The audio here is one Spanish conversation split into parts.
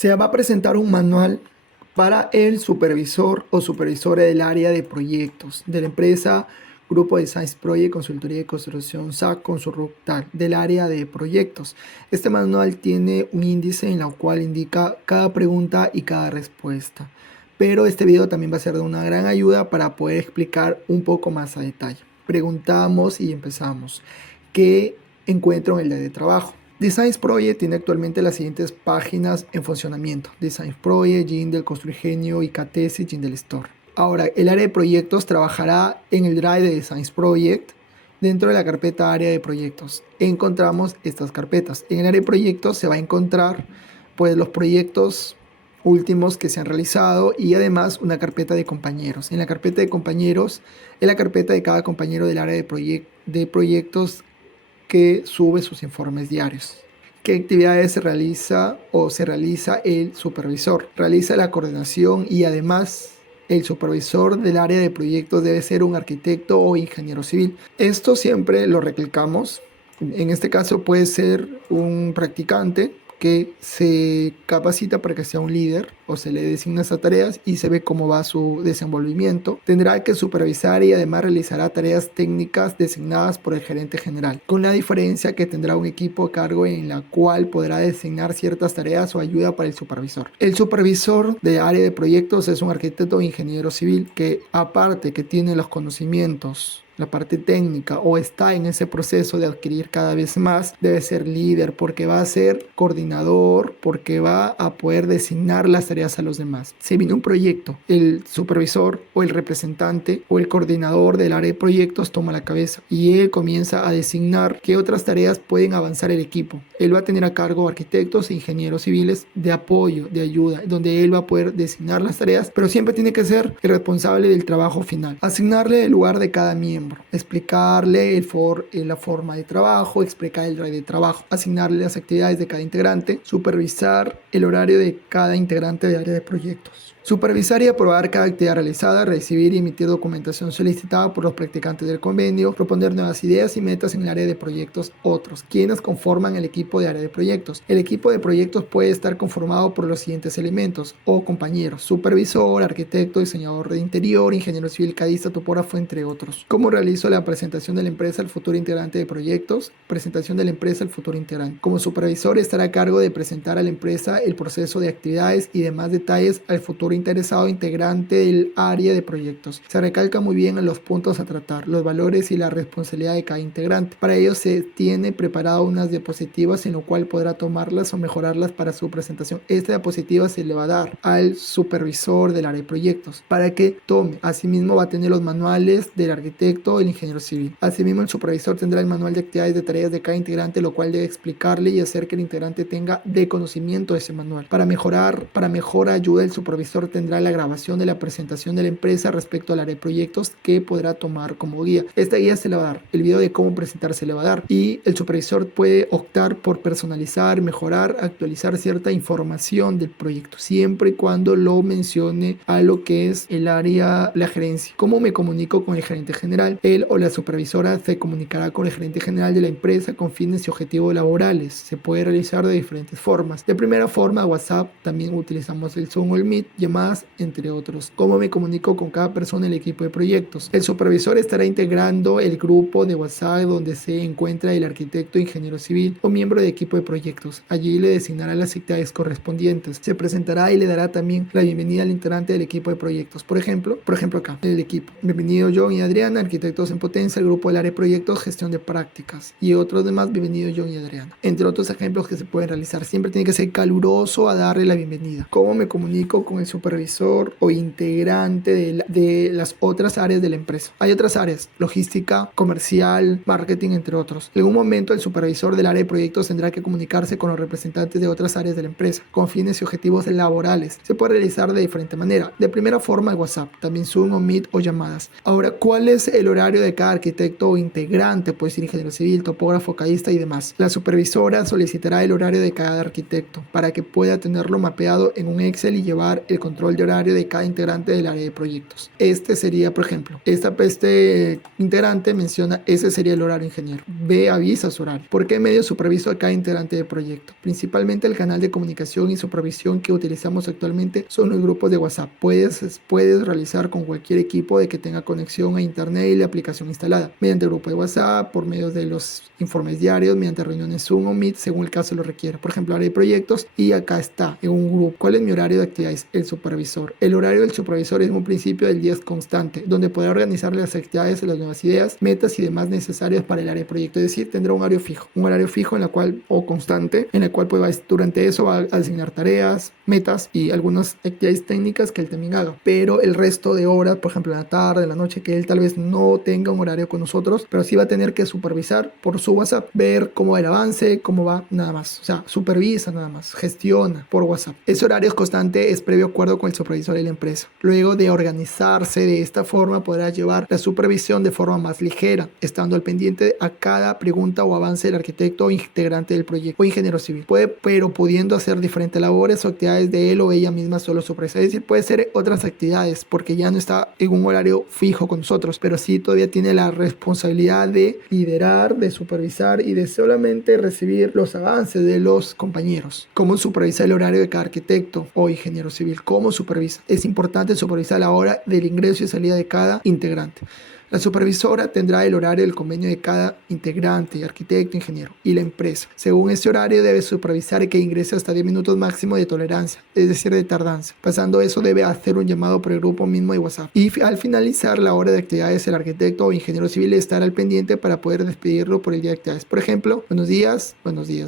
Se va a presentar un manual para el supervisor o supervisora del área de proyectos de la empresa Grupo de Science Project, Consultoría de Construcción SAC, Consultal, del área de proyectos. Este manual tiene un índice en el cual indica cada pregunta y cada respuesta. Pero este video también va a ser de una gran ayuda para poder explicar un poco más a detalle. Preguntamos y empezamos. ¿Qué encuentro en el área de trabajo? Design Project tiene actualmente las siguientes páginas en funcionamiento: Design Project, Jindal, Construgenio, IKTS y Jindal Store. Ahora, el área de proyectos trabajará en el Drive de Design Project. Dentro de la carpeta área de proyectos encontramos estas carpetas. En el área de proyectos se va a encontrar pues los proyectos últimos que se han realizado y además una carpeta de compañeros. En la carpeta de compañeros es la carpeta de cada compañero del área de proyectos que sube sus informes diarios. ¿Qué actividades se realiza el supervisor? Realiza la coordinación y además el supervisor del área de proyectos debe ser un arquitecto o ingeniero civil. Esto siempre lo recalcamos. En este caso puede ser un practicante que se capacita para que sea un líder o se le designa esas tareas y se ve cómo va su desenvolvimiento. Tendrá que supervisar y además realizará tareas técnicas designadas por el gerente general, con la diferencia que tendrá un equipo a cargo en la cual podrá designar ciertas tareas o ayuda para el supervisor. El supervisor de área de proyectos es un arquitecto o ingeniero civil que, aparte que tiene los conocimientos, la parte técnica o está en ese proceso de adquirir cada vez más, debe ser líder porque va a ser coordinador, porque va a poder designar las tareas a los demás. Si viene un proyecto, el supervisor o el representante o el coordinador del área de proyectos toma la cabeza y él comienza a designar qué otras tareas pueden avanzar el equipo. Él va a tener a cargo arquitectos e ingenieros civiles de apoyo, de ayuda, donde él va a poder designar las tareas, pero siempre tiene que ser el responsable del trabajo final. Asignarle el lugar de cada miembro, explicarle la forma de trabajo, explicar el drive de trabajo, asignarle las actividades de cada integrante, supervisar el horario de cada integrante de área de proyectos. Supervisar y aprobar cada actividad realizada, recibir y emitir documentación solicitada por los practicantes del convenio, proponer nuevas ideas y metas en el área de proyectos otros, quienes conforman el equipo de área de proyectos. El equipo de proyectos puede estar conformado por los siguientes elementos o compañeros: supervisor, arquitecto, diseñador de interior, ingeniero civil, cadista, topógrafo, entre otros. ¿Cómo realizo la presentación de la empresa al futuro integrante de proyectos? Presentación de la empresa al futuro integrante. Como supervisor estará a cargo de presentar a la empresa el proceso de actividades y demás detalles al futuro interesado integrante del área de proyectos. Se recalca muy bien en los puntos a tratar, los valores y la responsabilidad de cada integrante. Para ello se tiene preparado unas diapositivas en lo cual podrá tomarlas o mejorarlas para su presentación. Esta diapositiva se le va a dar al supervisor del área de proyectos para que tome. Asimismo va a tener los manuales del arquitecto o el ingeniero civil. Asimismo el supervisor tendrá el manual de actividades de tareas de cada integrante, lo cual debe explicarle y hacer que el integrante tenga de conocimiento ese manual. Para mejor ayuda, el supervisor tendrá la grabación de la presentación de la empresa respecto al área de proyectos que podrá tomar como guía. Esta guía se le va a dar, el video de cómo presentar se le va a dar y el supervisor puede optar por personalizar, mejorar, actualizar cierta información del proyecto, siempre y cuando lo mencione a lo que es el área, la gerencia. ¿Cómo me comunico con el gerente general? Él o la supervisora se comunicará con el gerente general de la empresa con fines y objetivos laborales. Se puede realizar de diferentes formas. De primera forma, WhatsApp, también utilizamos el Zoom o el Meet, llamadas, entre otros. ¿Cómo me comunico con cada persona en el equipo de proyectos? El supervisor estará integrando el grupo de WhatsApp donde se encuentra el arquitecto, ingeniero civil o miembro de equipo de proyectos. Allí le designará las actividades correspondientes. Se presentará y le dará también la bienvenida al integrante del equipo de proyectos. Por ejemplo acá, en el equipo. Bienvenido John y Adriana, arquitectos en potencia, el grupo del área de proyectos, gestión de prácticas. Y otros demás, bienvenido John y Adriana. Entre otros ejemplos que se pueden realizar. Siempre tiene que ser caluroso a darle la bienvenida. ¿Cómo me comunico con el supervisor o integrante de las otras áreas de la empresa? Hay otras áreas: logística, comercial, marketing, entre otros. En algún momento el supervisor del área de proyectos tendrá que comunicarse con los representantes de otras áreas de la empresa con fines y objetivos laborales. Se puede realizar de diferente manera. De primera forma, el WhatsApp, también Zoom o Meet o llamadas. Ahora, ¿cuál es el horario de cada arquitecto o integrante? Puede ser ingeniero civil, topógrafo, cadista y demás. La supervisora solicitará el horario de cada arquitecto para que pueda tenerlo mapeado en un Excel y llevar el control de horario de cada integrante del área de proyectos. Este sería, por ejemplo, este integrante menciona, ese sería el horario ingeniero. B avisa su horario. ¿Por qué medio superviso a cada integrante de proyecto? Principalmente el canal de comunicación y supervisión que utilizamos actualmente son los grupos de WhatsApp. Puedes realizar con cualquier equipo de que tenga conexión a internet y la aplicación instalada, mediante el grupo de WhatsApp, por medio de los informes diarios, mediante reuniones Zoom o Meet, según el caso lo requiera. Por ejemplo, área de proyectos, y acá está, en un grupo. ¿Cuál es mi horario de actividades? El supervisor. El horario del supervisor es un principio del día constante, donde podrá organizar las actividades, las nuevas ideas, metas y demás necesarias para el área de proyecto. Es decir, tendrá un horario fijo en la cual, o constante, en el cual pues, durante eso va a asignar tareas, metas y algunas actividades técnicas que él también haga. Pero el resto de horas, por ejemplo, en la tarde, en la noche, que él tal vez no tenga un horario con nosotros, pero sí va a tener que supervisar por su WhatsApp, ver cómo va el avance, cómo va, nada más. O sea, supervisa nada más, gestiona por WhatsApp. Ese horario constante es previo acuerdo con el supervisor de la empresa. Luego de organizarse de esta forma, podrá llevar la supervisión de forma más ligera, estando al pendiente a cada pregunta o avance del arquitecto o integrante del proyecto o ingeniero civil. Pero pudiendo hacer diferentes labores o actividades de él o ella misma solo supervisar. Es decir, puede ser otras actividades porque ya no está en un horario fijo con nosotros, pero sí todavía tiene la responsabilidad de liderar, de supervisar y de solamente recibir los avances de los compañeros. ¿Cómo supervisa el horario de cada arquitecto o ingeniero civil? ¿Cómo supervisa? Es importante supervisar la hora del ingreso y salida de cada integrante. La supervisora tendrá el horario del convenio de cada integrante, arquitecto, ingeniero y la empresa. Según este horario debe supervisar que ingrese hasta 10 minutos máximo de tolerancia, es decir, de tardanza. Pasando eso debe hacer un llamado por el grupo mismo de WhatsApp. Y al finalizar la hora de actividades, el arquitecto o ingeniero civil estará al pendiente para poder despedirlo por el día de actividades. Por ejemplo, buenos días.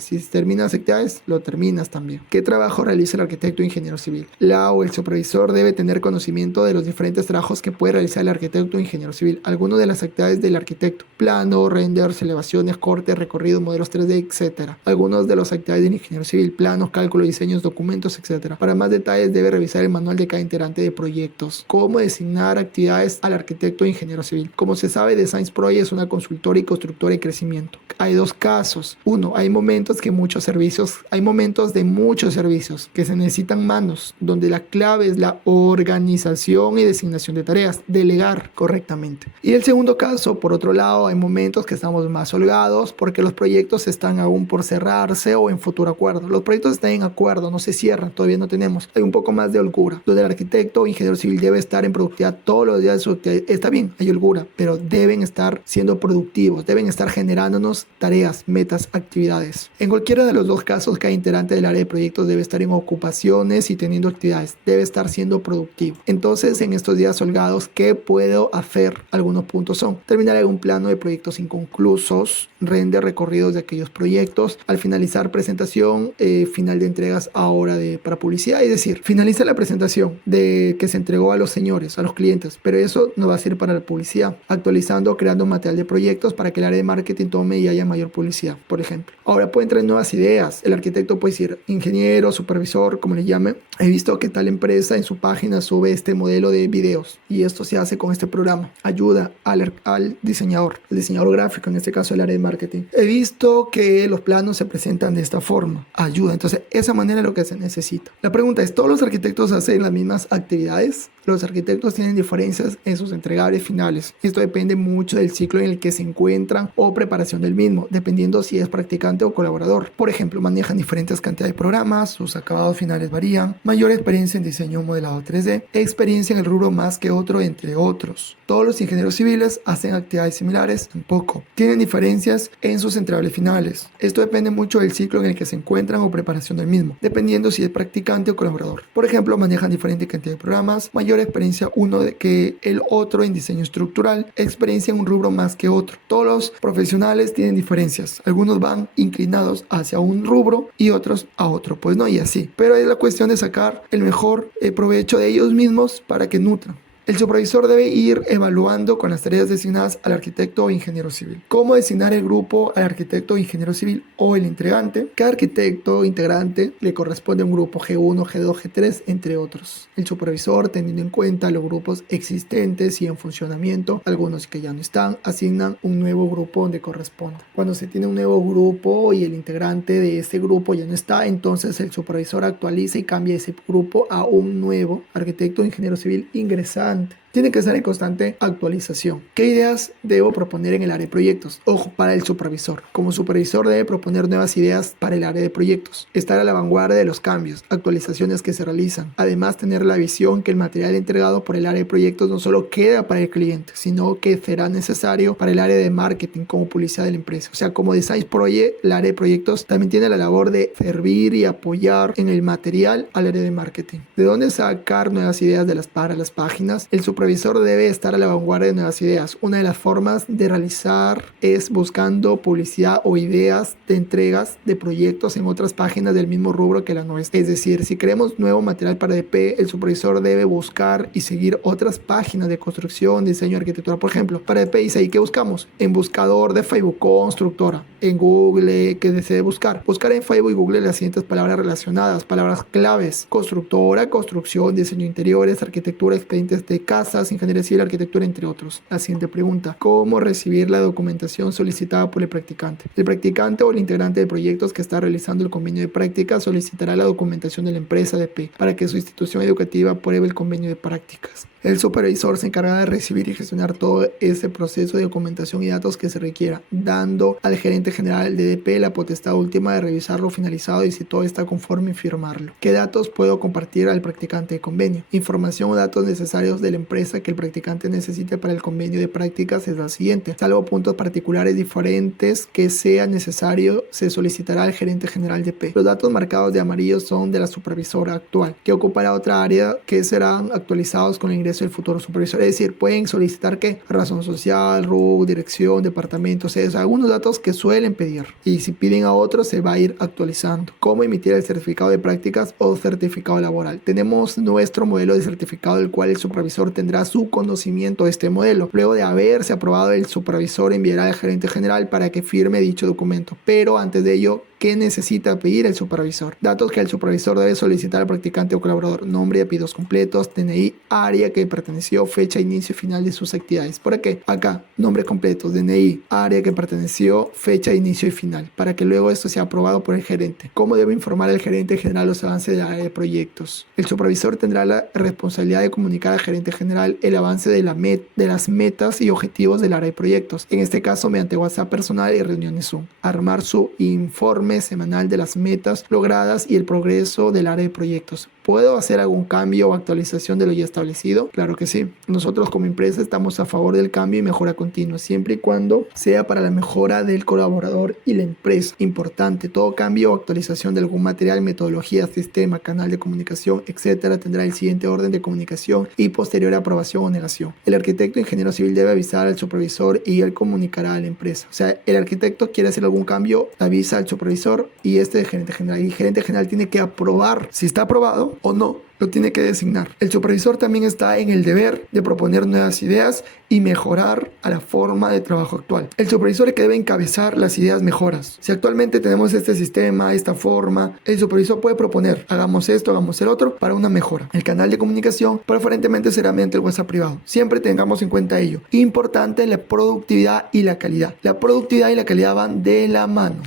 Si terminas actividades, lo terminas también. ¿Qué trabajo realiza el arquitecto o ingeniero civil? La o el supervisor debe tener conocimiento de los diferentes trabajos que puede realizar el arquitecto o ingeniero civil. Algunas de las actividades del arquitecto: plano, renders, elevaciones, cortes, recorridos, modelos 3D, etc. Algunas de las actividades del ingeniero civil: planos, cálculos, diseños, documentos, etc. Para más detalles debe revisar el manual de cada integrante de proyectos. ¿Cómo designar actividades al arquitecto o ingeniero civil? Como se sabe, Design Project es una consultora y constructora de crecimiento. Hay dos casos. Uno, hay momentos de muchos servicios que se necesitan manos, donde la clave es la organización y designación de tareas, delegar correctamente. Y el segundo caso, por otro lado, hay momentos que estamos más holgados porque los proyectos están aún por cerrarse o en futuro acuerdo. Los proyectos están en acuerdo, no se cierran, todavía no tenemos. Hay un poco más de holgura, donde el arquitecto o ingeniero civil debe estar en productividad todos los días de su actividad. Está bien, hay holgura, pero deben estar siendo productivos, deben estar generándonos tareas, metas, actividades. En cualquiera de los dos casos, cada integrante del área de proyectos debe estar en ocupaciones y teniendo actividades, debe estar siendo productivo. Entonces, en estos días holgados, ¿qué puedo hacer? Algunos puntos son: terminar algún plano de proyectos inconclusos, render recorridos de aquellos proyectos, al finalizar presentación, final de entregas ahora para publicidad, es decir, finaliza la presentación de que se entregó a los señores, a los clientes, pero eso no va a ser para la publicidad, actualizando, creando material de proyectos para que el área de marketing tome y haya mayor publicidad, por ejemplo. Ahora pueden traer nuevas ideas. El arquitecto puede decir: ingeniero, supervisor, como le llame, he visto que tal empresa en su página sube este modelo de videos y esto se hace con este programa. Ayuda al diseñador, el diseñador gráfico, en este caso el área de marketing. He visto que los planos se presentan de esta forma. Ayuda. Entonces, esa manera es lo que se necesita. La pregunta es: ¿todos los arquitectos hacen las mismas actividades? Los arquitectos tienen diferencias en sus entregables finales. Esto depende mucho del ciclo en el que se encuentran o preparación del mismo, dependiendo si es practicante o colaborador. Por ejemplo, manejan diferentes cantidades de programas, sus acabados finales varían, mayor experiencia en diseño modelado 3D, experiencia en el rubro más que otro, entre otros. Todos los ingenieros civiles hacen actividades similares, tampoco. Tienen diferencias en sus entregables finales. Esto depende mucho del ciclo en el que se encuentran o preparación del mismo, dependiendo si es practicante o colaborador. Por ejemplo, manejan diferente cantidad de programas, mayor experiencia uno que el otro en diseño estructural, experiencia en un rubro más que otro. Todos los profesionales tienen diferencias. Algunos van inclinados hacia un rubro y otros a otro. Pues no, y así. Pero es la cuestión de sacar el mejor provecho de ellos mismos para que nutran. El supervisor debe ir evaluando con las tareas designadas al arquitecto o ingeniero civil. ¿Cómo designar el grupo al arquitecto, ingeniero civil o el integrante? Cada arquitecto o integrante le corresponde a un grupo G1, G2, G3, entre otros. El supervisor, teniendo en cuenta los grupos existentes y en funcionamiento, algunos que ya no están, asignan un nuevo grupo donde corresponda. Cuando se tiene un nuevo grupo y el integrante de ese grupo ya no está, entonces el supervisor actualiza y cambia ese grupo a un nuevo arquitecto o ingeniero civil ingresante. Tiene que estar en constante actualización. ¿Qué ideas debo proponer en el área de proyectos? Ojo, para el supervisor. Como supervisor debe proponer nuevas ideas para el área de proyectos. Estar a la vanguardia de los cambios, actualizaciones que se realizan. Además, tener la visión que el material entregado por el área de proyectos no solo queda para el cliente, sino que será necesario para el área de marketing como publicidad de la empresa. O sea, como Design Project, el área de proyectos también tiene la labor de servir y apoyar en el material al área de marketing. ¿De dónde sacar nuevas ideas para las páginas? El supervisor debe estar a la vanguardia de nuevas ideas. Una de las formas de realizar es buscando publicidad o ideas de entregas de proyectos en otras páginas del mismo rubro que la nuestra. Es decir, si queremos nuevo material para DP, el supervisor debe buscar y seguir otras páginas de construcción, diseño, arquitectura. Por ejemplo, para DP dice ahí, ¿qué buscamos? En buscador de Facebook, constructora. En Google, ¿qué desee buscar? Buscar en Facebook y Google las siguientes palabras relacionadas, palabras claves: constructora, construcción, diseño de interiores, arquitectura, expedientes de casas, ingeniería civil, arquitectura, entre otros. La siguiente pregunta: ¿cómo recibir la documentación solicitada por el practicante? El practicante o el integrante de proyectos que está realizando el convenio de práctica solicitará la documentación de la empresa DP para que su institución educativa apruebe el convenio de prácticas. El supervisor se encarga de recibir y gestionar todo ese proceso de documentación y datos que se requiera, dando al gerente general de DP la potestad última de revisarlo finalizado y si todo está conforme y firmarlo. ¿Qué datos puedo compartir al practicante de convenio? Información o datos necesarios de la empresa que el practicante necesite para el convenio de prácticas es la siguiente. Salvo puntos particulares diferentes que sea necesario, se solicitará al gerente general de DP. Los datos marcados de amarillo son de la supervisora actual, que ocupará otra área que serán actualizados con el ingreso del futuro supervisor. Es decir, pueden solicitar ¿qué? Razón social, RUC, dirección, departamento, sedes, algunos datos que suelen pedir. Y si piden a otros, se va a ir actualizando. ¿Cómo emitir el certificado de prácticas o certificado laboral? Tenemos nuestro modelo de certificado, del cual el supervisor tendrá su conocimiento de este modelo. Luego de haberse aprobado, el supervisor enviará al gerente general para que firme dicho documento. Pero antes de ello, ¿qué necesita pedir el supervisor? Datos que el supervisor debe solicitar al practicante o colaborador: nombre y apellidos completos, DNI, área que perteneció, fecha, inicio y final de sus actividades. ¿Por qué? Acá, nombre completo, DNI, área que perteneció, fecha, inicio y final, para que luego esto sea aprobado por el gerente. ¿Cómo debe informar el gerente general los avances del área de proyectos? El supervisor tendrá la responsabilidad de comunicar al gerente general el avance de las metas y objetivos del área de proyectos, en este caso mediante WhatsApp personal y reuniones Zoom. Armar su informe semanal de las metas logradas y el progreso del área de proyectos. ¿Puedo hacer algún cambio o actualización de lo ya establecido? Claro que sí. Nosotros como empresa estamos a favor del cambio y mejora continua, siempre y cuando sea para la mejora del colaborador y la empresa. Importante, todo cambio o actualización de algún material, metodología, sistema, canal de comunicación, etcétera, tendrá el siguiente orden de comunicación y posterior aprobación o negación. El arquitecto o ingeniero civil debe avisar al supervisor y él comunicará a la empresa. O sea, el arquitecto quiere hacer algún cambio, avisa al supervisor y este es el gerente general. Y el gerente general tiene que aprobar. Si está aprobado o no, lo tiene que designar. El supervisor también está en el deber de proponer nuevas ideas y mejorar a la forma de trabajo actual. El supervisor es el que debe encabezar las ideas mejoras. Si actualmente tenemos este sistema, esta forma, el supervisor puede proponer: hagamos esto, hagamos el otro, para una mejora. El canal de comunicación preferentemente será mediante el WhatsApp privado. Siempre tengamos en cuenta ello. Importante, la productividad y la calidad. La productividad y la calidad van de la mano.